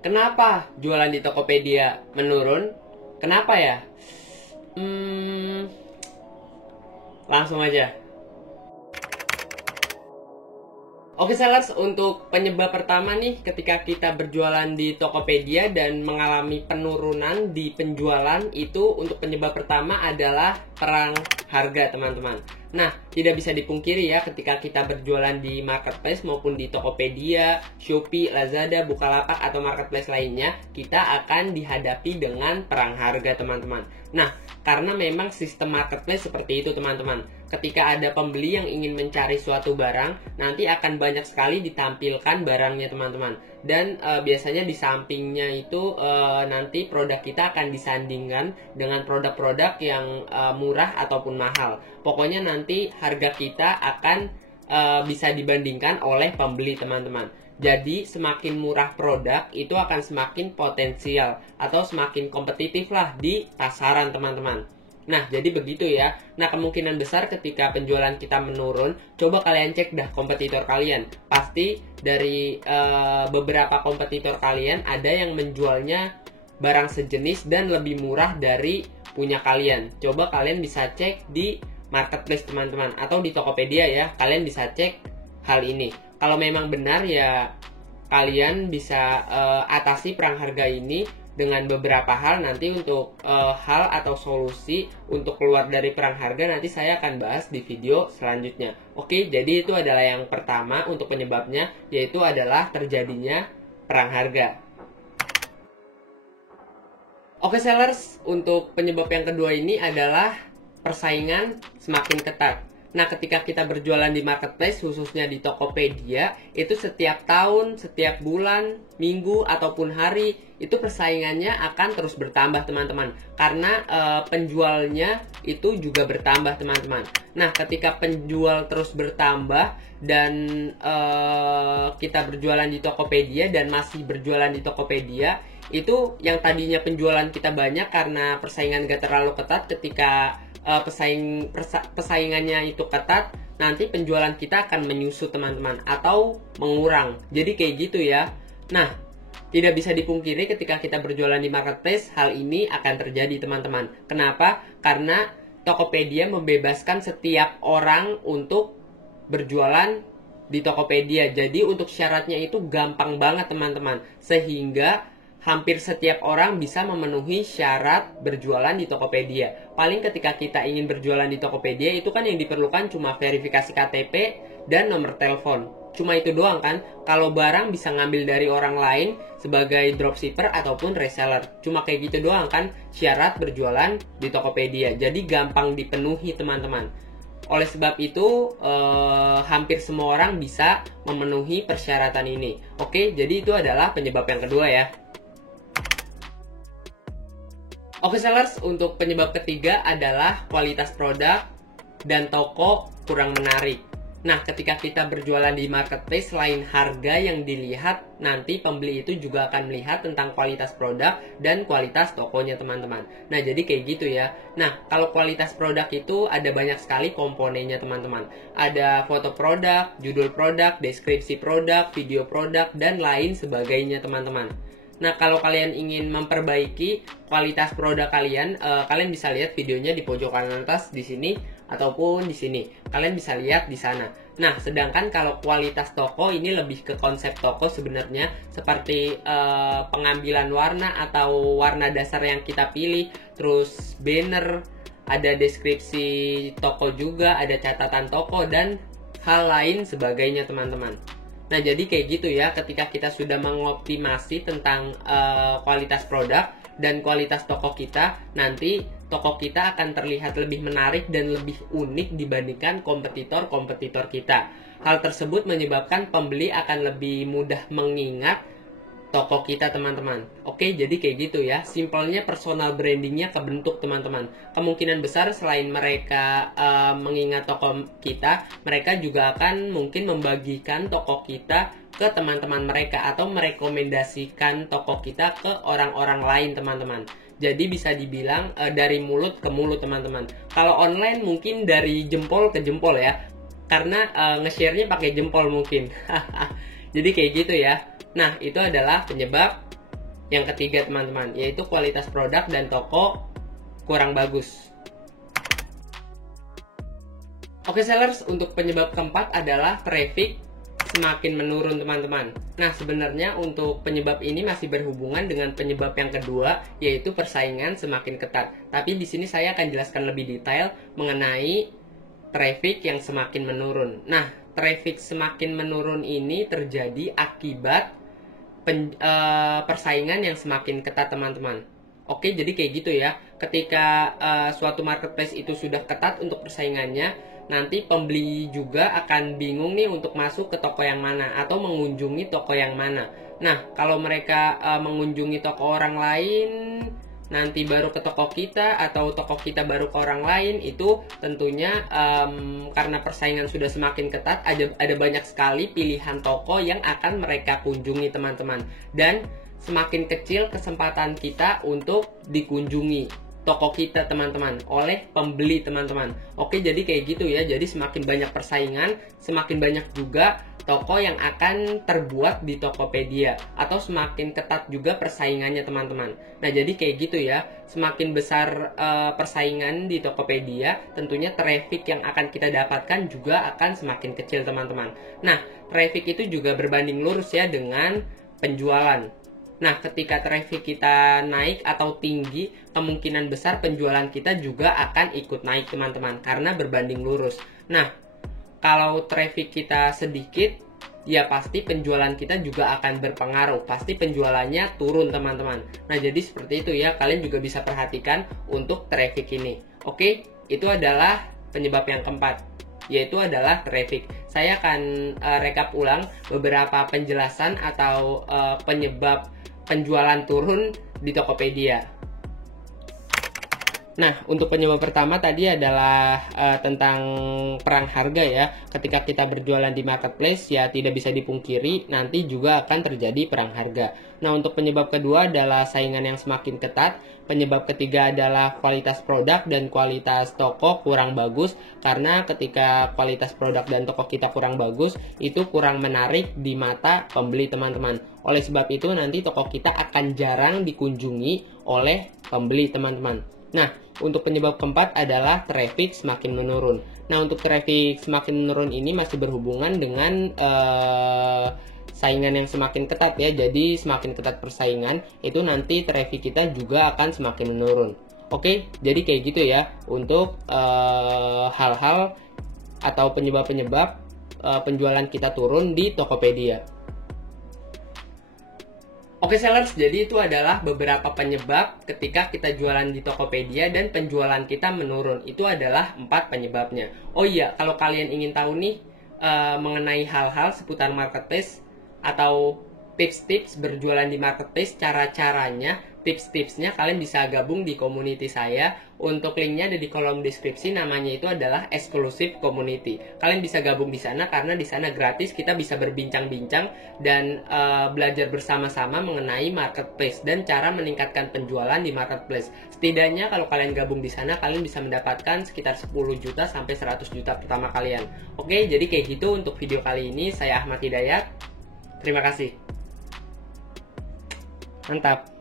Kenapa jualan di Tokopedia menurun? Kenapa ya? Langsung aja. Oke sellers, untuk penyebab pertama nih, ketika kita berjualan di Tokopedia dan mengalami penurunan di penjualan, itu untuk penyebab pertama adalah perang harga teman-teman. Nah, tidak bisa dipungkiri ya, ketika kita berjualan di marketplace maupun di Tokopedia, Shopee, Lazada, Bukalapak, atau marketplace lainnya, kita akan dihadapi dengan perang harga teman-teman. Nah, karena memang sistem marketplace seperti itu teman-teman. Ketika ada pembeli yang ingin mencari suatu barang, nanti akan banyak sekali ditampilkan barangnya teman-teman. Dan biasanya di sampingnya itu nanti produk kita akan disandingkan dengan produk-produk yang murah ataupun mahal. Pokoknya nanti harga kita akan bisa dibandingkan oleh pembeli teman-teman. Jadi semakin murah produk itu akan semakin potensial atau semakin kompetitif lah di pasaran teman-teman. Nah, jadi begitu ya. Nah, kemungkinan besar ketika penjualan kita menurun, coba kalian cek dah kompetitor kalian. Pasti dari beberapa kompetitor kalian ada yang menjualnya barang sejenis dan lebih murah dari punya kalian. Coba kalian bisa cek di marketplace teman-teman atau di Tokopedia ya. Kalian bisa cek hal ini. Kalau memang benar ya kalian bisa atasi perang harga ini dengan beberapa hal. Nanti untuk hal atau solusi untuk keluar dari perang harga nanti saya akan bahas di video selanjutnya. Oke, jadi itu adalah yang pertama untuk penyebabnya, yaitu adalah terjadinya perang harga. Oke sellers, untuk penyebab yang kedua ini adalah persaingan semakin ketat. Nah, ketika kita berjualan di marketplace, khususnya di Tokopedia, itu setiap tahun, setiap bulan, minggu, ataupun hari, itu persaingannya akan terus bertambah teman-teman. Karena penjualnya itu juga bertambah teman-teman. Nah, ketika penjual terus bertambah dan kita berjualan di Tokopedia dan masih berjualan di Tokopedia, itu yang tadinya penjualan kita banyak karena persaingan gak terlalu ketat. Ketika pesaingannya itu ketat, nanti penjualan kita akan menyusut teman-teman atau mengurang. Jadi kayak gitu ya. Nah, tidak bisa dipungkiri ketika kita berjualan di marketplace, hal ini akan terjadi teman-teman. Kenapa? Karena Tokopedia membebaskan setiap orang untuk berjualan di Tokopedia. Jadi untuk syaratnya itu gampang banget teman-teman, sehingga hampir setiap orang bisa memenuhi syarat berjualan di Tokopedia. Paling ketika kita ingin berjualan di Tokopedia, itu kan yang diperlukan cuma verifikasi KTP dan nomor telepon. Cuma itu doang kan. Kalau barang bisa ngambil dari orang lain sebagai dropshipper ataupun reseller. Cuma kayak gitu doang kan syarat berjualan di Tokopedia. Jadi gampang dipenuhi teman-teman. Oleh sebab itu hampir semua orang bisa memenuhi persyaratan ini. Oke, jadi itu adalah penyebab yang kedua ya. Oke sellers, untuk penyebab ketiga adalah kualitas produk dan toko kurang menarik. Nah, ketika kita berjualan di marketplace, selain harga yang dilihat, nanti pembeli itu juga akan melihat tentang kualitas produk dan kualitas tokonya teman-teman. Nah, jadi kayak gitu ya. Nah, kalau kualitas produk itu ada banyak sekali komponennya teman-teman. Ada foto produk, judul produk, deskripsi produk, video produk, dan lain sebagainya teman-teman. Nah, kalau kalian ingin memperbaiki kualitas produk kalian, kalian bisa lihat videonya di pojok kanan atas di sini ataupun di sini. Kalian bisa lihat di sana. Nah, sedangkan kalau kualitas toko ini lebih ke konsep toko sebenarnya, seperti pengambilan warna atau warna dasar yang kita pilih, terus banner, ada deskripsi toko juga, ada catatan toko dan hal lain sebagainya teman-teman. Nah, jadi kayak gitu ya, ketika kita sudah mengoptimasi tentang kualitas produk dan kualitas toko kita, nanti toko kita akan terlihat lebih menarik dan lebih unik dibandingkan kompetitor-kompetitor kita. Hal tersebut menyebabkan pembeli akan lebih mudah mengingat toko kita teman-teman. Oke, jadi kayak gitu ya. Simpelnya personal brandingnya kebentuk teman-teman. Kemungkinan besar selain mereka mengingat toko kita, mereka juga akan mungkin membagikan toko kita ke teman-teman mereka atau merekomendasikan toko kita ke orang-orang lain teman-teman. Jadi bisa dibilang dari mulut ke mulut teman-teman. Kalau online mungkin dari jempol ke jempol ya. Karena nge-share-nya pakai jempol mungkin. Jadi kayak gitu ya. Nah, itu adalah penyebab Yang ketiga teman-teman, yaitu kualitas produk dan toko kurang bagus. Oke sellers, untuk penyebab keempat adalah traffic semakin menurun teman-teman. Nah sebenarnya untuk penyebab ini masih berhubungan dengan penyebab yang kedua, yaitu persaingan semakin ketat. Tapi di sini saya akan jelaskan lebih detail mengenai traffic yang semakin menurun. Nah traffic semakin menurun ini terjadi akibat persaingan yang semakin ketat teman-teman. Oke, jadi kayak gitu ya. Ketika suatu marketplace itu sudah ketat untuk persaingannya, nanti pembeli juga akan bingung nih untuk masuk ke toko yang mana atau mengunjungi toko yang mana. Nah, kalau mereka mengunjungi toko orang lain, nanti baru ke toko kita atau toko kita baru ke orang lain, itu tentunya karena persaingan sudah semakin ketat, ada banyak sekali pilihan toko yang akan mereka kunjungi teman-teman. Dan semakin kecil kesempatan kita untuk dikunjungi toko kita teman-teman oleh pembeli teman-teman. Oke, jadi kayak gitu ya. Jadi semakin banyak persaingan, semakin banyak juga toko yang akan terbuat di Tokopedia, atau semakin ketat juga persaingannya teman-teman. Nah jadi kayak gitu ya. Semakin besar persaingan di Tokopedia, tentunya traffic yang akan kita dapatkan juga akan semakin kecil teman-teman. Nah traffic itu juga berbanding lurus ya dengan penjualan. Nah, ketika traffic kita naik atau tinggi, kemungkinan besar penjualan kita juga akan ikut naik teman-teman, karena berbanding lurus. Nah, kalau traffic kita sedikit, ya pasti penjualan kita juga akan berpengaruh. Pasti penjualannya turun teman-teman. Nah, jadi seperti itu ya, kalian juga bisa perhatikan untuk traffic ini. Oke, itu adalah penyebab yang keempat, yaitu adalah traffic. Saya akan rekap ulang beberapa penjelasan atau penyebab penjualan turun di Tokopedia. Nah, untuk penyebab pertama tadi adalah tentang perang harga ya. Ketika kita berjualan di marketplace ya tidak bisa dipungkiri nanti juga akan terjadi perang harga. Nah, untuk penyebab kedua adalah saingan yang semakin ketat. Penyebab ketiga adalah kualitas produk dan kualitas toko kurang bagus, karena ketika kualitas produk dan toko kita kurang bagus, itu kurang menarik di mata pembeli teman-teman. Oleh sebab itu nanti toko kita akan jarang dikunjungi oleh pembeli teman-teman. Nah, untuk penyebab keempat adalah traffic semakin menurun. Nah, untuk traffic semakin menurun ini masih berhubungan dengan saingan yang semakin ketat ya. Jadi semakin ketat persaingan, itu nanti traffic kita juga akan semakin menurun. Oke, jadi kayak gitu ya untuk hal-hal atau penyebab-penyebab penjualan kita turun di Tokopedia. Oke sellers, jadi itu adalah beberapa penyebab ketika kita jualan di Tokopedia dan penjualan kita menurun. Itu adalah 4 penyebabnya. Oh iya, kalau kalian ingin tahu nih mengenai hal-hal seputar marketplace atau tips-tips berjualan di marketplace, cara-caranya, tips-tipsnya, kalian bisa gabung di community saya. Untuk linknya ada di kolom deskripsi, namanya itu adalah Exclusive Community. Kalian bisa gabung di sana karena di sana gratis, kita bisa berbincang-bincang dan belajar bersama-sama mengenai marketplace dan cara meningkatkan penjualan di marketplace. Setidaknya kalau kalian gabung di sana, kalian bisa mendapatkan sekitar 10 juta sampai 100 juta pertama kalian. Oke, jadi kayak gitu untuk video kali ini. Saya Ahmad Hidayat. Terima kasih. Mantap.